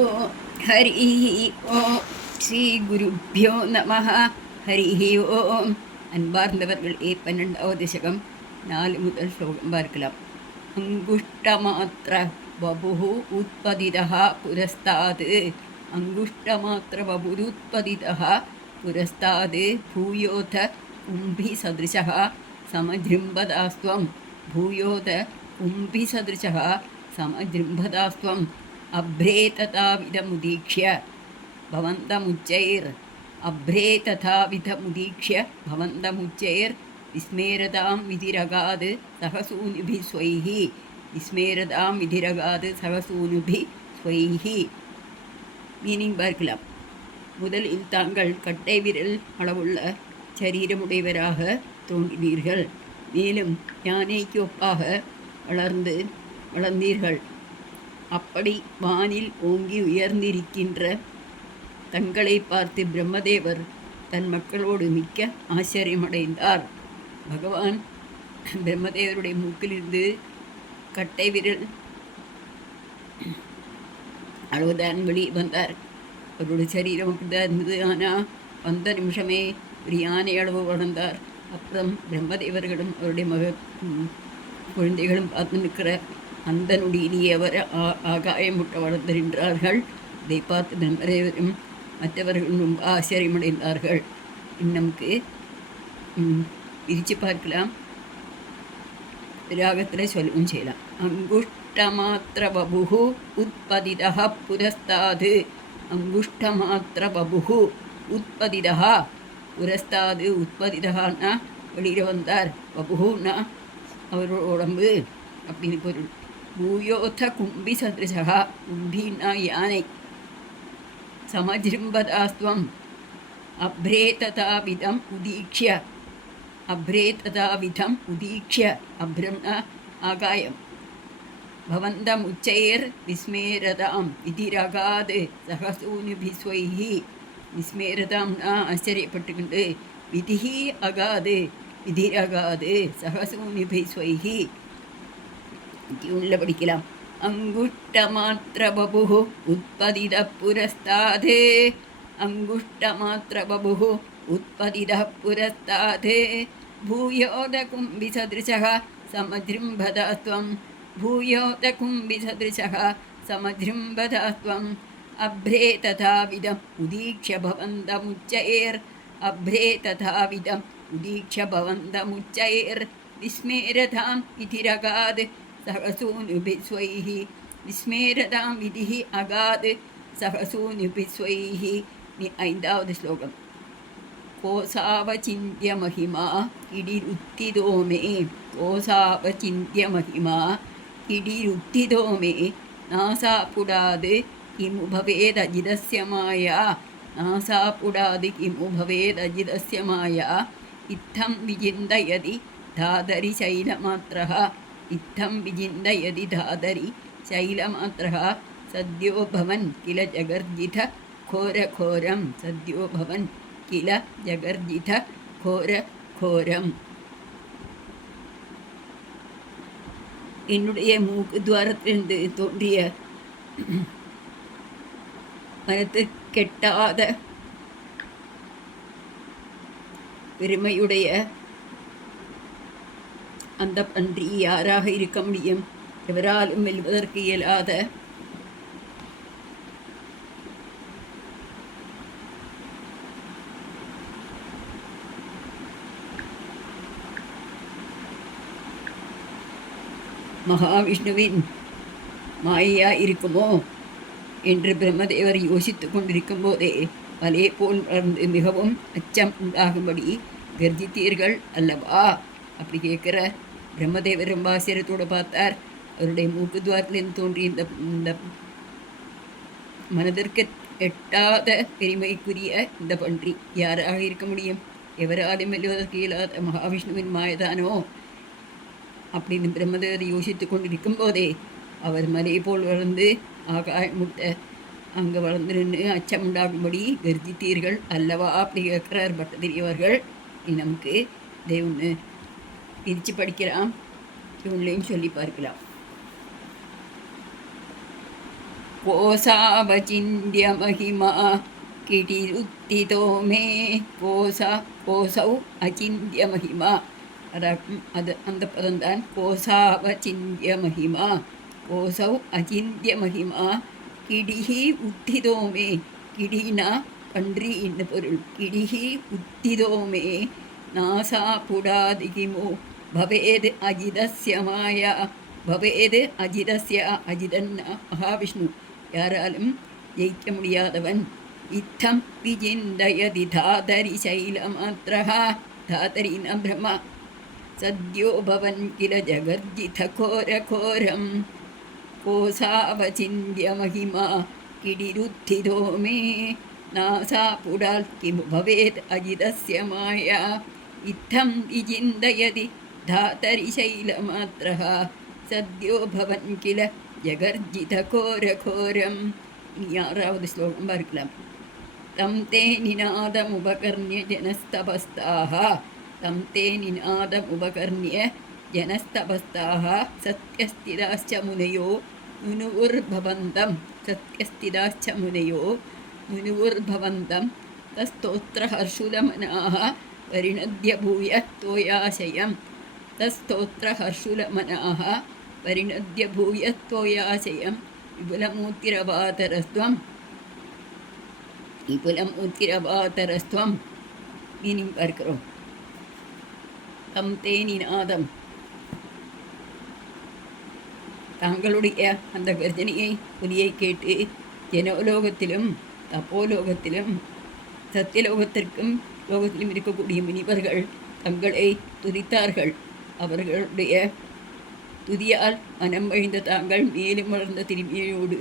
ஓ ஹரி ஓம் ஸ்ரீ குருப்பியோ நம ஹரி ஓம். அன்பார்ந்தவர்களே, 12வது தசகம் 4 முதல் ஸ்லோகம் பார்க்கலாம். அங்குஷ்டமாத்திர வபு உத்பதிதா புரஸ்தாது அங்குஷ்டமாத்திர வபுருத்பதிதா புரஸ்தாது பூயோத கும்பி சதிருஷः சமஜிம்பதாஸ்துவம் பூயோத கும்பி சதிருஷः சமஜிம்பதாஸ்துவம் அப்ரே ததாவிதமுதீக்ஷ்ய பவந்தமுச்சைர் அப்ரே ததாவிதமுதீக்ஷ்ய பவந்தமுச்சைர் விஸ்மேரதாம் விதிரகாது சகசூனுபி ஸ்வைஹி விஸ்மேரதாம் விதிரகாது சகசூனுபி ஸ்வைஹி. மீனிங் பார்க்கலாம். முதலில் தாங்கள் கட்டை விரல் அளவுள்ள சரீரமுடையவராக தோன்றினீர்கள். மேலும் யானைக்கு ஒப்பாக வளர்ந்தீர்கள். அப்படி வானில் ஓங்கி உயர்ந்திருக்கின்ற தங்களை பார்த்து பிரம்மதேவர் தன் மக்களோடு மிக்க ஆச்சரியமடைந்தார். பகவான் பிரம்மதேவருடைய மூக்கிலிருந்து கட்டை விரல் அளவுதான் வெளி வந்தார். அவருடைய சரீரம் அப்படிதான் இருந்தது. ஆனால் வந்த நிமிஷமே ஒரு யானை அளவு வளர்ந்தார். அப்புறம் பிரம்மதேவர்களும் அவருடைய குழந்தைகளும் பார்த்து நிற்கிற அந்த நொடியிலேயே அவர் ஆகாயமுட்ட வளர்ந்திருந்தார்கள். இதை பார்த்து பிரம்மதேவரும் மற்றவர்களும் ரொம்ப ஆச்சரியமடைந்தார்கள். நமக்கு பிரித்து பார்க்கலாம். ராகத்தில் சொல்லவும் செய்யலாம். அங்குஷ்டமாத்திர வபு உத்பதிதா புரஸ்தாது அங்குஷ்டமாத்திர வபு உத்பதிதா புரஸ்தாது உத்பதிதான்னா வெளியில் வந்தார். வபுன்னா அவரோட உடம்பு அப்படின்னு பொருள். பூயோத கும்பி சதிருஷா கும்பின்னா யானை. சமஜிம்பதாஸ்துவம் அப்ரே ததாவிதம் உதீக்ஷ்ய அப்ரே ததாவிதம் உதீக்ஷ்ய அப்ரம்னா ஆகாயம். பவந்தம் உச்சைர் விஸ்மேரதாம் விதிரகாது சகசூனுபிஸ்வைஹி விஸ்மேரதாம்னா ஆச்சரியப்பட்டுக்கிண்டு விதிஹி அகாது விதிரகாது சகசூனுபிஸ்வைஹி உள்ள படிக்கலாம். அங்குஷ்டமாத்திர பபு உத்பதித புரஸ்தாதே அங்குஷ்டமாத்திர பபு உத்பதித புரஸ்தாதே பூயோத கும்பி சதிருஷः சமஜிம்பதாஸ்துவம் பூயோத கும்பி சதிருஷः சமஜிம்பதாஸ்துவம் அப்ரே ததாவிதம் உதீக்ஷ்ய பவந்தமுச்சைர் அப்ரே ததாவிதம் உதீக்ஷ்ய பவந்தமுச்சைர் விஸ்மேரதாம் விதிரகாத் சகசூனுபிஸ்வைஹி விஸ்மேரதாம் விதிஹி அகாத் சகசூனுபிஸ்வைஹி. 5வது ஸ்லோகம். கோசாவசிந்திய மகிமா கிடிருத்திதோ மே கோசாவசிந்திய மகிமா கிடிருத்திதோ மே நாசாபுடாது கிமு பவேதஜிதஸ்ய மாயா நாசாபுடாது கிமு பவேதஜிதஸ்ய மாயா இத்தம் விஜிந்தயதி தாதரி சைலமாத்ரः இத்தம் விஜிந்தயதி தாதரி சைலமாத்ரः சத்யோ பவன் கில ஜகர்ஜித கோர கோரம் சத்யோ பவன் கில ஜகர்ஜித கோர கோரம். என்னுடைய மூக்கு துவாரத்திலிருந்து தோன்றிய மனத்து கெட்டாத பெருமையுடைய அந்த பன்றி யாராக இருக்க முடியும்? எவராலும் வெல்வதற்கு இயலாத மகாவிஷ்ணுவின் மாயா இருக்குமோ என்று பிரம்மதேவர் யோசித்து கொண்டிருக்கும் போதே பலே போல் வளர்ந்து மிகவும் அச்சம் உண்டாகும்படி கர்ஜித்தீர்கள் அல்லவா? அப்படி கேட்குற பிரம்மதேவர் ரொம்ப ஆச்சரியத்தோடு பார்த்தார். அவருடைய மூக்கு துவாரத்திலிருந்து தோன்றிய இந்த மனதிற்கு எட்டாத பெருமைக்குரிய இந்த பன்றி யாராக இருக்க முடியும்? எவராலும் வெல்வதற்கு இயலாத மகாவிஷ்ணுவின் மாயதானோ அப்படின்னு பிரம்மதேவர் யோசித்து கொண்டிருக்கும் போதே அவர் மலை போல் வளர்ந்து ஆகாயமுட்ட அங்கே வளர்ந்து நின்று அச்சம் உண்டாகும்படி கர்ஜித்தீர்கள் அல்லவா? அப்படி கேட்கிறார் பட்டதிரியவர்கள். நமக்கு இதை ஒன்று பிரித்து படிக்கலாம், இவங்களையும் சொல்லி பார்க்கலாம். கோசாவசிந்திய மகிமா கிடிருத்திதோ மே கோசௌ அச்சிந்திய மகிமா. அது அந்த பதம்தான் கோசாவசிந்திய மகிமா. கோசௌ அச்சிந்திய மகிமா கிடிஹி உத்திதோமே. கிடினா பன்றி என்று பொருள். கிடிஹி உத்திதோமே நாசா புடாதிகிமோ பவேது அஜிதஸ்ய மாயா. பவேது அஜிதஸ்ய அஜிதன்னா மகாவிஷ்ணு, யாராலும் ஜெயிக்க முடியாதவன். இத்தம் விஜிந்தயதி தாதரி சைலமாத்ரஹா. தாதரினா பிரம்மா. சத்யோ பவன் கில ஜகர்ஜித கோர கோரம். கோசாவசிந்திய மகிமா கிடிருத்திதோ மே நாசா புடால் கிமு பவேத் அஜிதஸ்ய மாயா. இத்தம் விஜிந்தயதி தாதரி சைலமாத்ரஹா. சத்யோ பவன் கில ஜகர்ஜித கோர கோரம். இனி 6வது ஸ்லோகம் பார்க்கலாம். தம் தே நிநாதமுபகர்ணிய ஜனஸ்தபஸ்தாக. தம் தே நிநாதமுபகர்ணிய ஜனஸ்தபஸ்தாக சத்யஸ்திதாச்ச முனையோ நுனுவுர்பவந்தம். சத்யஸ்திதாச்ச முனையோ நுனுவுர்பவந்தம் தஸ்தோத்திரஹர்ஷுலமனாः பரிணத்ய பூய தோயாசயம். தஸ்தோத்திரஹர்ஷுலமனாः பரிணத்ய பூய தோயாசயம். விபுலமூர்த்திரபாதரஸ்துவம். விபுலமூர்த்திரபாதரஸ்துவம். இனி பார்க்கிறோம். தம் தே நிநாதம். தாங்களுடைய அந்த கர்ஜனையை ஒலியை கேட்டு ஜனலோகத்திலும் தப்போலோகத்திலும் சத்தியலோகத்திற்கும் லோகத்திலும் இருக்கக்கூடிய முனிவர்கள் தங்களை துதித்தார்கள். அவர்களுடைய துதியால் மனம் வழிந்த தாங்கள் மேலும் வளர்ந்த திரும்பியோடு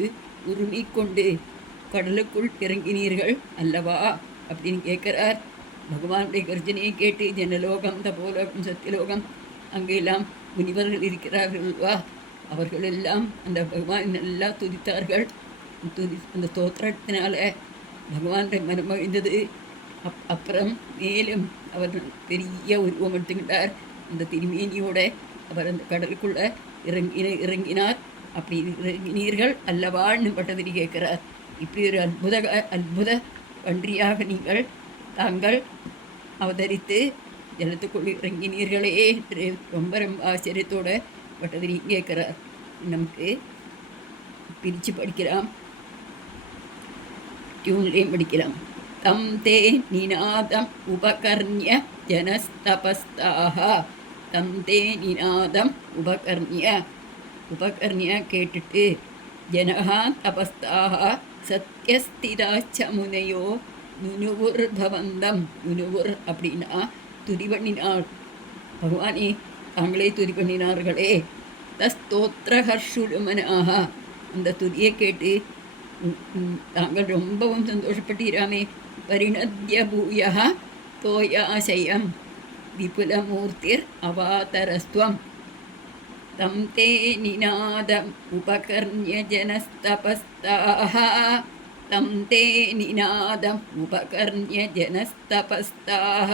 உருமிக்கொண்டு கடலுக்குள் இறங்கினீர்கள் அல்லவா அப்படின்னு கேட்கிறார். பகவானுடைய கர்ஜனையை கேட்டு ஜனலோகம் தபோலோகம் சத்தியலோகம் அங்கெல்லாம் முனிவர்கள் இருக்கிறார்கள் அல்லவா, அவர்களெல்லாம் அந்த பகவான் நல்லா துதித்தார்கள். அந்த ஸ்தோத்திரத்தினால பகவானுடைய மனம் வழிந்தது. அப்புறம் மேலும் அவர் பெரிய உருவம் எடுத்துக்கிட்டார். அந்த திருமேனியோட அவர் அந்த கடலுக்குள்ள இறங்கினார். அப்படி இறங்கினீர்கள் அல்லவான்னு பட்டதிரி கேட்கிறார். இப்படி ஒரு அற்புத பன்றியாக நீங்கள் தாங்கள் அவதரித்து ஜலத்துக்குள் இறங்கினீர்களே என்று ரொம்ப ரொம்ப ஆச்சரியத்தோட பட்டதிரி கேட்கிறார். நமக்கு பிரித்து படிக்கலாம், டியூன்லேயும் படிக்கலாம். தம் தே நிநாதம் உபகர்ணிய ஜனஸ்தபஸ்தாக. தம் தே நிநாதம் உபகர்ணிய கேட்டுட்டு ஜனஹா தபஸ்தாக சத்யஸ்திதாச்ச முனையோ நுனுவுர்பவந்தம். நுனுவுர் அப்படின்னா துதி பண்ணினார். பகவானே தாங்களே துதி பண்ணினார்களே. தஸ்தோத்திரஹர்ஷுலமனாக. அந்த துதியை கேட்டு தாங்கள் ரொம்பவும் சந்தோஷப்பட்டீராமே. பரிணத்ய பூயா தோயாசயம் விபுலமூர்த்திர் அவாதரஸ்துவம். தம் தே நிநாதம் உபகர்ணிய ஜனஸ்தபஸ்தாக. தம் தே நிநாதம் உபகர்ணிய ஜனஸ்தபஸ்தாக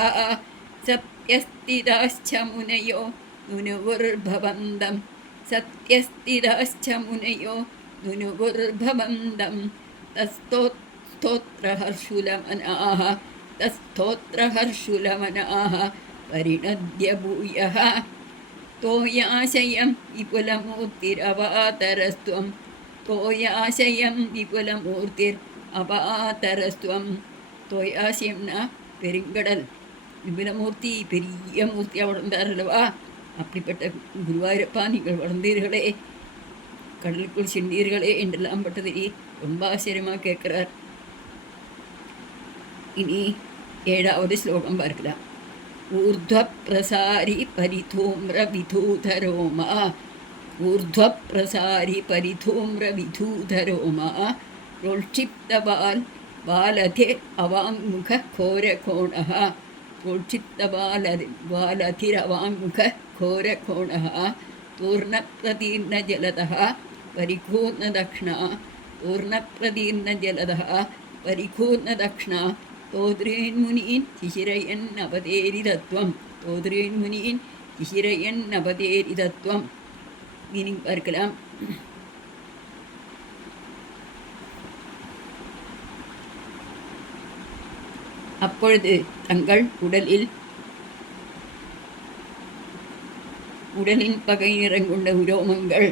சத்யஸ்திதாச்ச முனையோ நுனுவுர்பவந்தம். சத்யஸ்திதாச்ச முனையோ நுனுவுர்பவந்தம் தஸ்தோத்திரஹர்ஷுலமனாः. தஸ்தோத்திரஹர்ஷுலமனாः பரிணத்ய பூயः தோயாசயம் விபுலமூர்த்திர் அவாதரஸ்துவம். தோயாசயம் விபுலமூர்த்திர் அவாதரஸ்துவம். தோயாசயம்னா பெருங்கடல். விபுலமூர்த்தி பெரிய மூர்த்தியாக வளர்ந்தார் அல்லவா. அப்படிப்பட்ட குருவாயூரப்பா நீங்கள் வளர்ந்தீர்களே, கடலுக்குள் சென்றீர்களே என்றெல்லாம் பட்டதை ரொம்ப ஆச்சரியமாக கேட்கிறார். இனி 7வது ஸ்லோகம் பார்க்கலாம். ஊர்த்வப்ரசாரி பரிதூம்ர விதூதரோமா. ஊர்த்வப்ரசாரி பரிதூம்ர விதூதரோமா ரோல்ஷிப்தபால் பாலதே அவாங்முக கோரகோணः. ரோல்ஷிப்தபாலதிரவாங்முக கோரகோணः பூர்ணப்பிரதீர்ணஜலதः பரிபூர்ணதக்ஷ்ணா. பூர்ணப்பிரதீர்ணஜலதः பரிபூர்ணதக்ஷ்ணா தோத்ரேன்முனீன் சிசிரயன் அவதேரிதத்வம். தோத்ரேன்முனீன் சிசிரயன் அவதேரிதத்வம். மீனிங் பார்க்கலாம். அப்பொழுது தங்கள் உடலின் பகை நிறங்கொண்ட உரோமங்கள்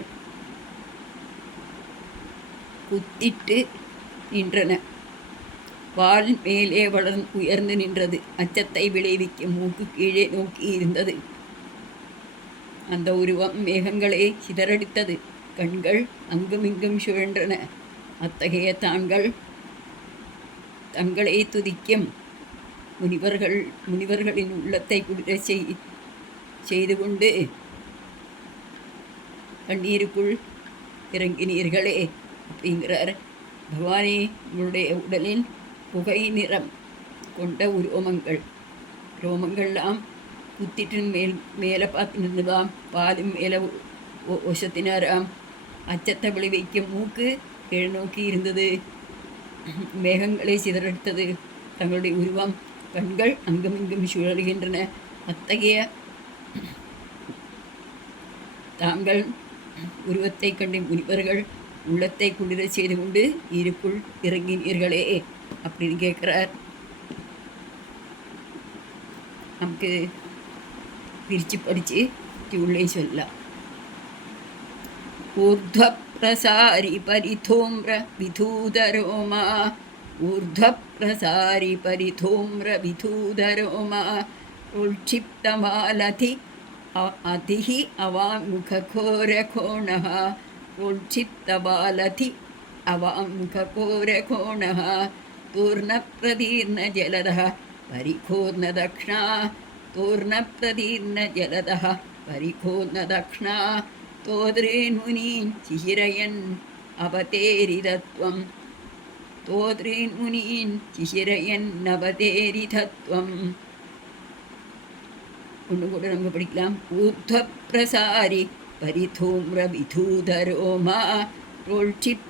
குத்திட்டு நின்றன. வால் மேலே உயர்ந்து நின்றது. அச்சத்தை விளைவிக்கும் மூக்கு கீழே நோக்கி இருந்தது. அந்த உருவம் மேகங்களை சிதறடித்தது. கண்கள் அங்குமிங்கும் சுழன்றன. அத்தகைய தங்களை துதிக்கும் முனிவர்களின் உள்ளத்தை குளிர செய்து கொண்டு கண்ணீருக்குள் இறங்கினீர்களே அப்படிங்கிறார். பகவானே, உங்களுடைய உடலில் புகை நிறம் கொண்ட ரோமங்கள்லாம் குத்திட்டு மேலே பார்த்து நின்றுதாம். பாலும் மேலே ஒசத்தினாராம். அச்சத்தை விளைவிக்கும் மூக்கு கீழ் நோக்கி இருந்தது. மேகங்களை சிதறடித்தது. தங்களுடைய உருவம் கண்கள் அங்குமிங்கும் சுழல்கின்றன. அத்தகைய தாங்கள் உருவத்தை கண்டு முனிவர்கள் உள்ளத்தை குளிர செய்து கொண்டு இருக்குள் இறங்கினீர்களே அப்படின்னு கேட்குறார். நமக்கு பிரித்து படித்து உள்ளே சொல்லலாம். ஊர்த்வப்ரசாரி பரிதோம்ர விதூதரோமா ஊர்த்வப்ரசாரி பரிதோம்ர விதூதரோமா உள்ஷிப்தமாலதி அதிஹி அவாமுகோரகோணः உள்ஷிப்தபாலதி அவாமுகோரகோணः தூர்ணப்பிரதீர்ணஜலதः பரிகோர்ணதக்ஷ்ணா தூர்ணப்பிரதீர்ணஜலதः பரிகோர்ணதக்ஷ்ணா தோத்ரீன்முனீன் சிஹிரயன் அவதேரிதத்வம் தோத்ரீன்முனீன் சிஹிரயன் அவதேரிதத்வம். ஒன்று கூட நம்ம படிக்கலாம். ஊர்த்வ பிரசாரி பரிதூம்ர விதூதரோமா ரோல்ஷிப்